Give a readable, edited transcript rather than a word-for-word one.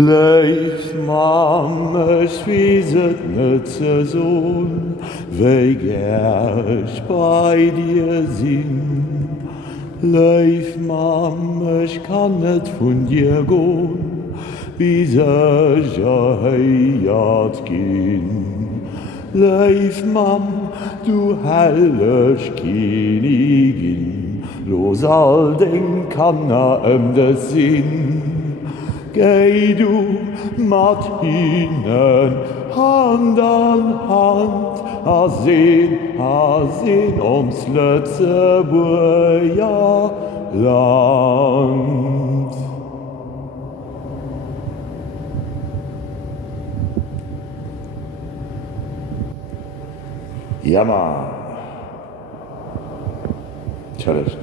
Leef Mammes, wie het net Saison, wie gerst bei dir sind. Leef Mammes, ich kann net von dir gehen, wie sicher heiert gehen. Leef Mam, du hellisch Königin, los all den Kanner des Sinn. Geh du mat hinnen, Hand an Hand, a sehn ums Lützeburger Land. Ja, man. Challenge.